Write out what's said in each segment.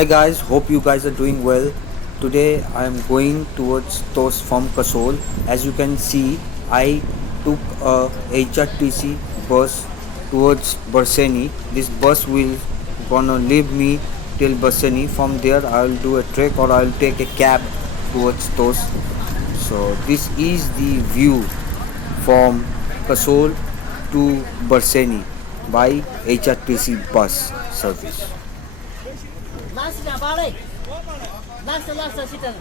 Hi guys, hope you guys are doing well. Today I am going towards Tos from Kasol. As you can see, I took a HRTC bus towards Barseni. This bus will gonna leave me till Barseni. From there I'll do a trek or I'll take a cab towards Tos. So this is the view from Kasol to Barseni by HRTC bus service. Last balik. Last situ.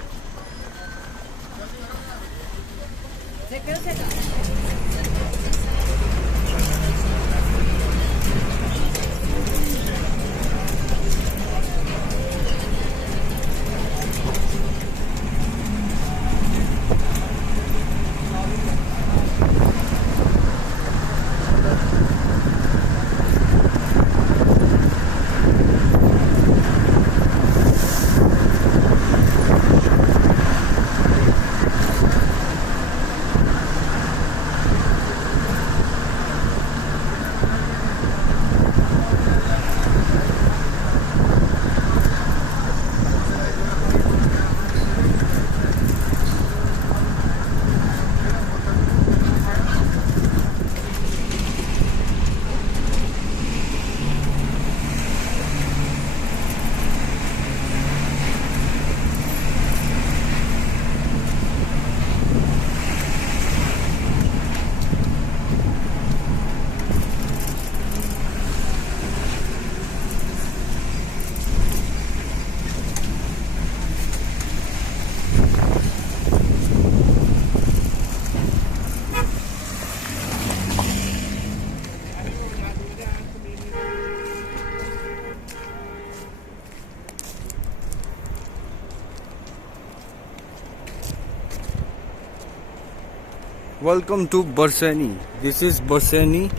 Welcome to Barseni. This is Barseni.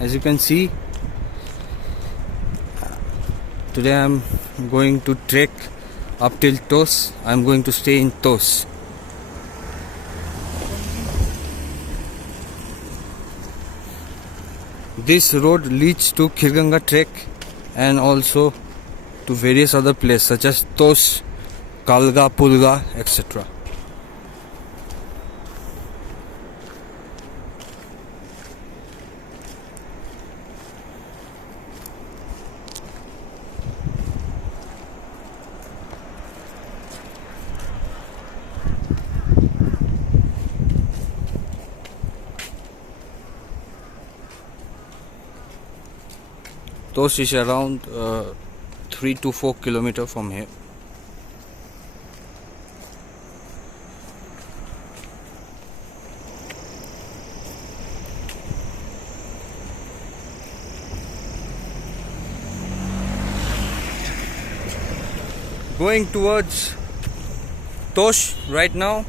As you can see, today I'm going to trek up till Tos. I'm going to stay in Tos. This road leads to Khirganga Trek and also to various other places such as Tos, Kalga, Pulga, etc. Tos is around 3 to 4 kilometers from here. Going towards Tos right now.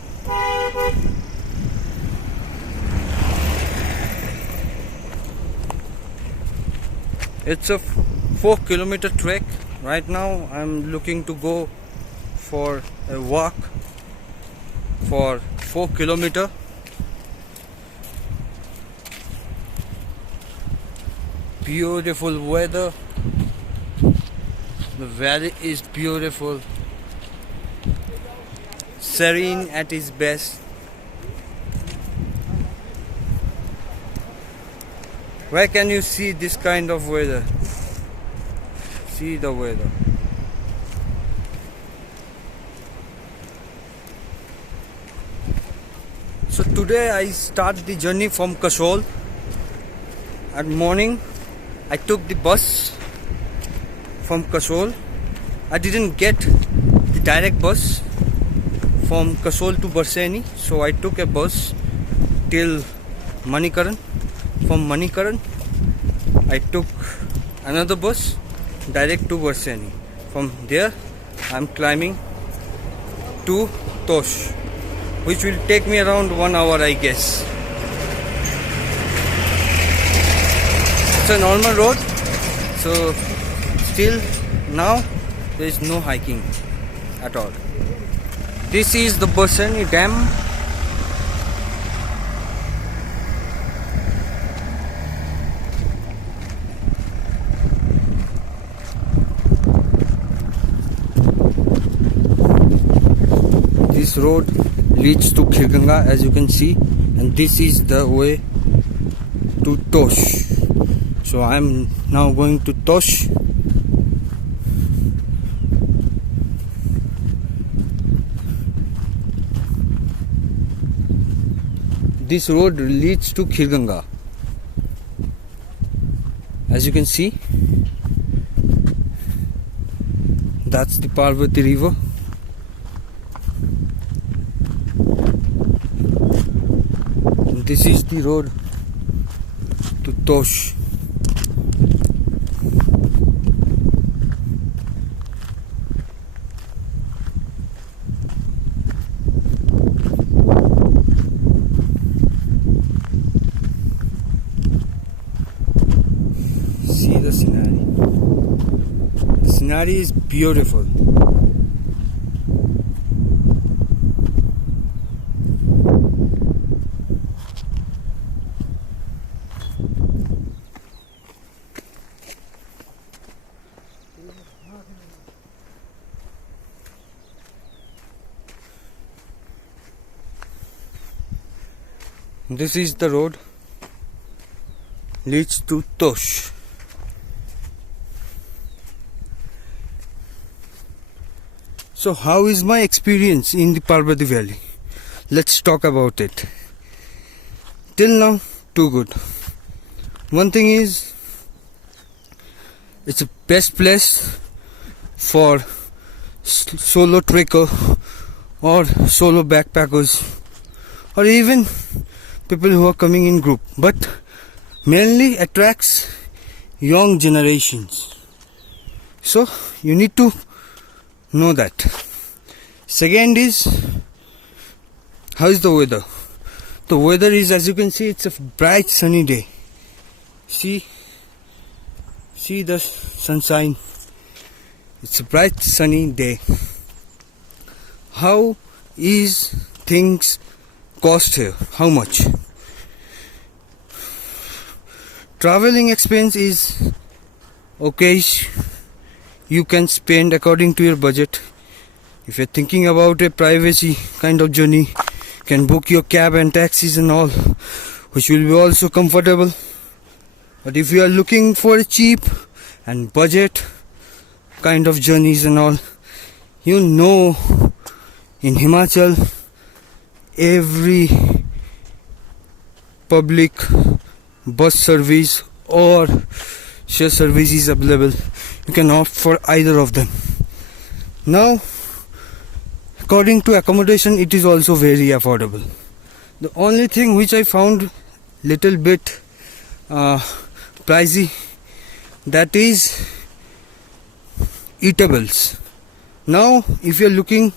It's a 4-kilometer trek. Right now I'm looking to go for a walk for 4 kilometers. Beautiful weather. The valley is beautiful. Serene at its best. Where can you see this kind of weather? See the weather. So today I start the journey from Kasol. At morning I took the bus from Kasol. I didn't get the direct bus from Kasol to Barseni, so I took a bus till Manikaran. From Manikaran I took another bus direct to Barseni. From there I am climbing to Tos, which will take me around 1 hour, I guess. It's a normal road, so still now there is no hiking at all. This is the Barseni Dam. This road leads to Khirganga, as you can see, and this is the way to Tosh. So I am now going to Tosh. This road leads to Khirganga. As you can see, that's the Parvati river. And this is the road to Tosh. See the scenery. The scenery is beautiful. This is the road leads to Tosh. So how is my experience in the Parvati Valley? Let's talk about it. Till now, too good. One thing is, it's the best place for solo trekker or solo backpackers, or even people who are coming in group, but mainly attracts young generations. So you need to know that. Second is, how is the weather? The weather is, as you can see, it's a bright sunny day. See the sunshine. It's a bright sunny day. How is things cost here? How much? Traveling expense is okay. You can spend according to your budget. If you're thinking about a privacy kind of journey, you can book your cab and taxis and all, which will be also comfortable. But if you are looking for a cheap and budget kind of journeys and all, you know, in Himachal, every public bus service or share service is available. You can opt for either of them. Now, according to accommodation, it is also very affordable. The only thing which I found little bit pricey, that is eatables. Now, if you're looking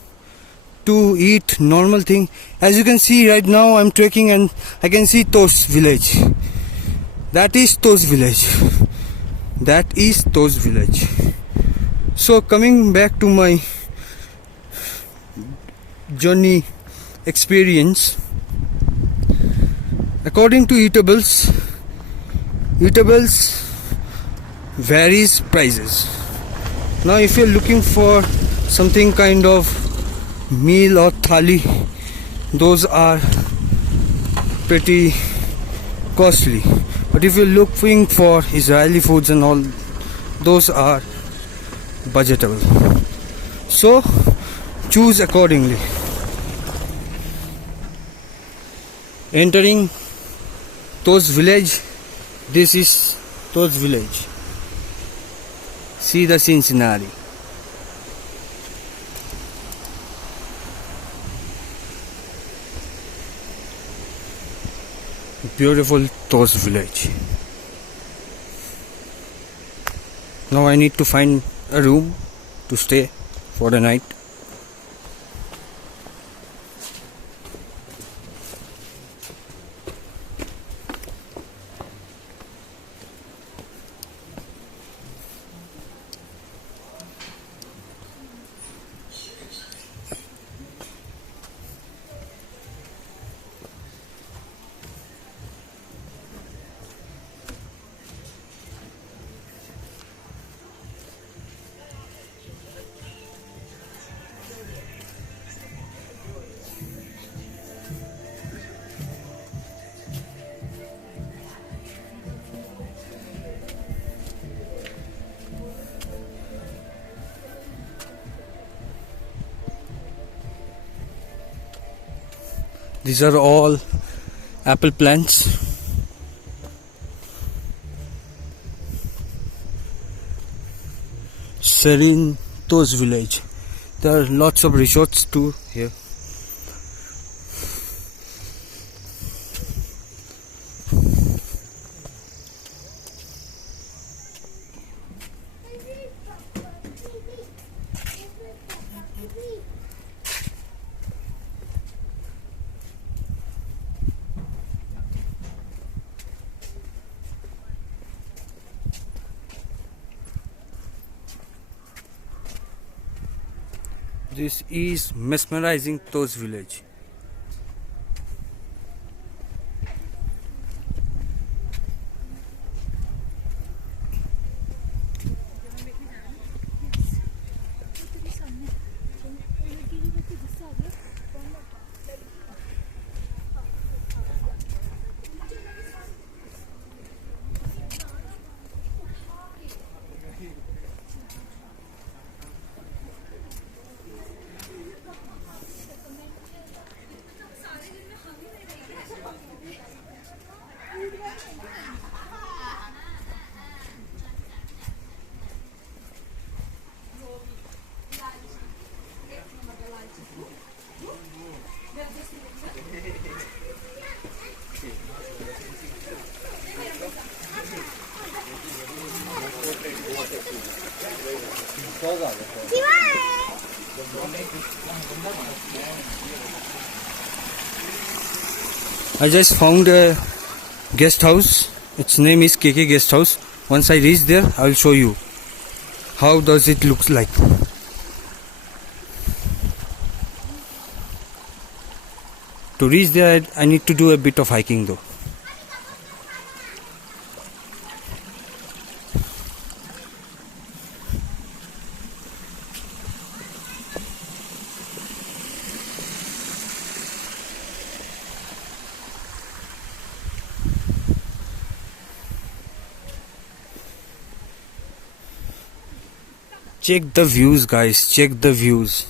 to eat normal thing, as you can see right now, I'm trekking and I can see Tosh village. That is Tosh village. That is Tosh village. So coming back to my journey experience, according to eatables varies prices. Now if you're looking for something kind of meal or thali, those are pretty costly. But if you're looking for Israeli foods and all, those are budgetable. So choose accordingly. Entering Tosh village. This is Tosh village. See the scenery. Beautiful Tosh village. Now I need to find a room to stay for the night. These are all apple plants. Serintos village. There are lots of resorts too here. This is mesmerizing Tos village. I just found a guest house. Its name is KK Guest House. Once I reach there, I will show you how does it look like. To reach there, I need to do a bit of hiking though. Check the views, guys. Check the views.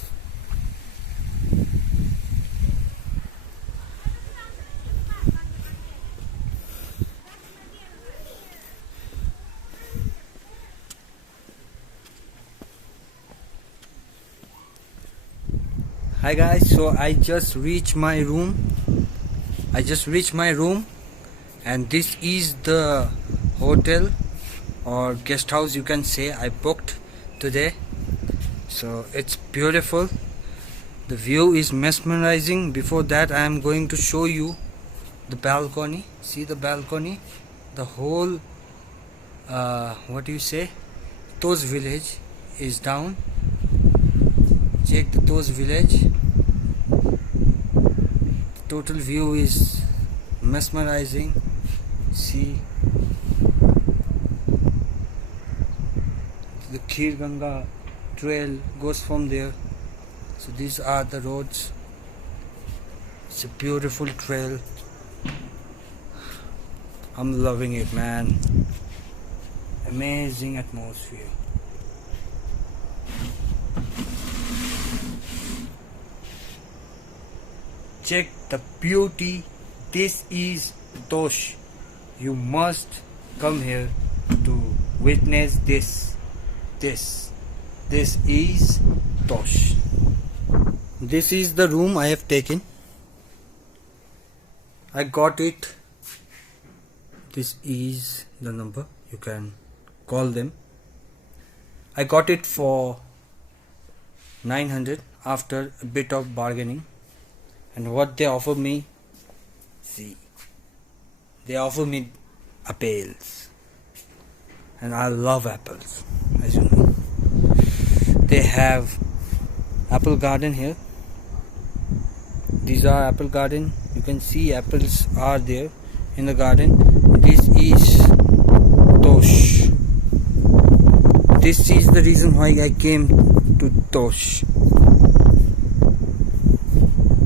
Hi guys, so I just reached my room. And this is the hotel or guest house, you can say, I booked today. So it's beautiful. The view is mesmerizing. Before that, I am going to show you the balcony. See the balcony? The whole Tos village is down. Check the Tos village. Total view is mesmerizing. See the Khir Ganga trail goes from there. So these are the roads. It's a beautiful trail. I'm loving it, man. Amazing atmosphere. Check the beauty. This is Tosh. You must come here to witness this. This is Tosh. This is the room I have taken. I got it. This is the number. You can call them. I got it for 900 after a bit of bargaining. And what they offer me, see, they offer me apples. And I love apples, as you know. They have apple garden here. These are apple garden. You can see apples are there in the garden. This is Tosh. This is the reason why I came to Tosh.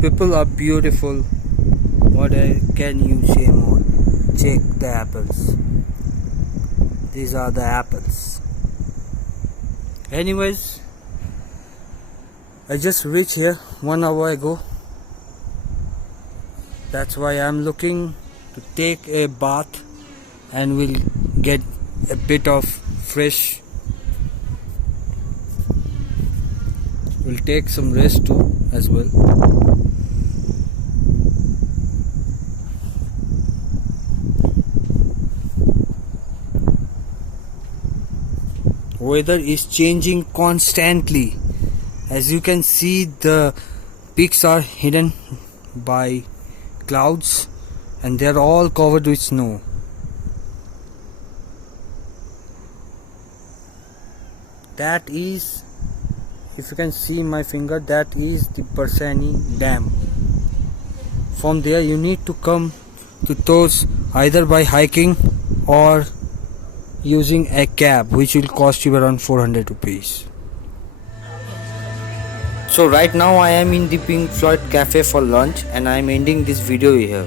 People are beautiful. What can you say more? Check the apples. These are the apples. Anyways, I just reached here 1 hour ago. That's why I'm looking to take a bath and we'll get a bit of fresh. We'll take some rest too as well. Weather is changing constantly. As you can see, the peaks are hidden by clouds and they're all covered with snow. That is, if you can see my finger, that is the Barsani Dam. From there you need to come to Tos either by hiking or using a cab, which will cost you around 400 rupees. So right now I am in the Pink Floyd Cafe for lunch and I am ending this video here.